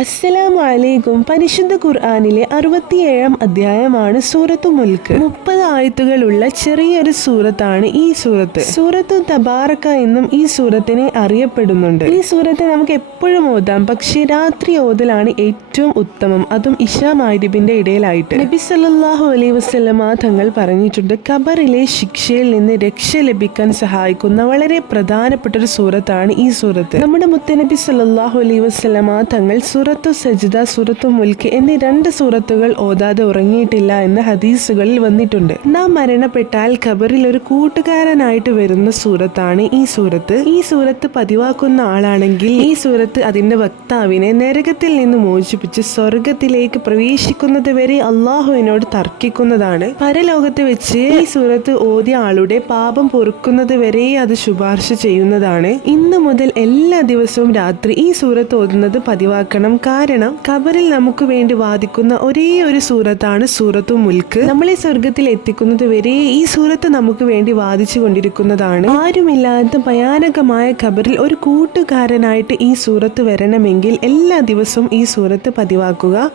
അസ്സലാമു അലൈക്കും പരിശുദ്ധ ഖുർആാനിലെ അറുപത്തിയേഴാം അധ്യായമാണ് സൂറത്തു മുൽക്ക് മുപ്പത് ആയത്തുകളുള്ള ചെറിയൊരു സൂറത്താണ് ഈ സൂറത്ത്. സൂറത്തു തബാറക്ക എന്നും ഈ സൂറത്തിനെ അറിയപ്പെടുന്നുണ്ട്. ഈ സൂറത്തെ നമുക്ക് എപ്പോഴും ഓതാം. പക്ഷേ രാത്രി ഓതലാണ് ഏറ്റവും ഉത്തമം. അതും ഇഷാ മാരിബിന്റെ ഇടയിലായിട്ട്. നബി സല്ലാഹു അലൈ വസല്ലമ തങ്ങൾ പറഞ്ഞിട്ടുണ്ട് ഖബറിലെ ശിക്ഷയിൽ നിന്ന് രക്ഷ ലഭിക്കാൻ സഹായിക്കുന്ന വളരെ പ്രധാനപ്പെട്ട ഒരു സൂറത്താണ് ഈ സൂറത്ത്. നമ്മുടെ മുത്തനബി സല്ലാഹു അലൈ വസല്ലമ തങ്ങൾ സൂറത്തു സജ്ദ സൂറത്തു മുൽക്ക് എന്നീ രണ്ട് സൂറത്തുകൾ ഓതാതെ ഉറങ്ങിയിട്ടില്ല എന്ന് ഹദീസുകളിൽ വന്നിട്ടുണ്ട്. നാം മരണപ്പെട്ടാൽ ഖബറിൽ ഒരു കൂട്ടുകാരനായിട്ട് വരുന്ന സൂറത്താണ് ഈ സൂറത്ത്. ഈ സൂറത്ത് പതിവാക്കുന്ന ആളാണെങ്കിൽ ഈ സൂറത്ത് അതിന്റെ വക്താവിനെ നരകത്തിൽ നിന്ന് മോചിപ്പിച്ച് സ്വർഗത്തിലേക്ക് പ്രവേശിക്കുന്നത് വരെ അള്ളാഹുവിനോട് തർക്കിക്കുന്നതാണ്. പരലോകത്ത് വെച്ച് ഈ സൂറത്ത് ഓതിയ ആളുടെ പാപം പൊറുക്കുന്നത് വരെ അത് ശുപാർശ ചെയ്യുന്നതാണ്. ഇന്ന് മുതൽ എല്ലാ ദിവസവും രാത്രി ഈ സൂറത്ത് ഓതുന്നത് പതിവാക്കണം കാരണം ഖബറിൽ നമുക്ക് വേണ്ടി വാദിക്കുന്ന ഒരേ ഒരു സൂറത്താണ് സൂറത്തു മുൽക്ക്. നമ്മളെ സ്വർഗത്തിൽ എത്തിക്കുന്നത് വരെ ഈ സൂറത്ത് നമുക്ക് വേണ്ടി വാദിച്ചു കൊണ്ടിരിക്കുന്നതാണ്. ആരുമില്ലാത്ത ഭയാനകമായ ഖബറിൽ ഒരു കൂട്ടുകാരനായിട്ട് ഈ സൂറത്ത് വരണമെങ്കിൽ എല്ലാ ദിവസവും ഈ സൂറത്ത് പതിവാക്കുക.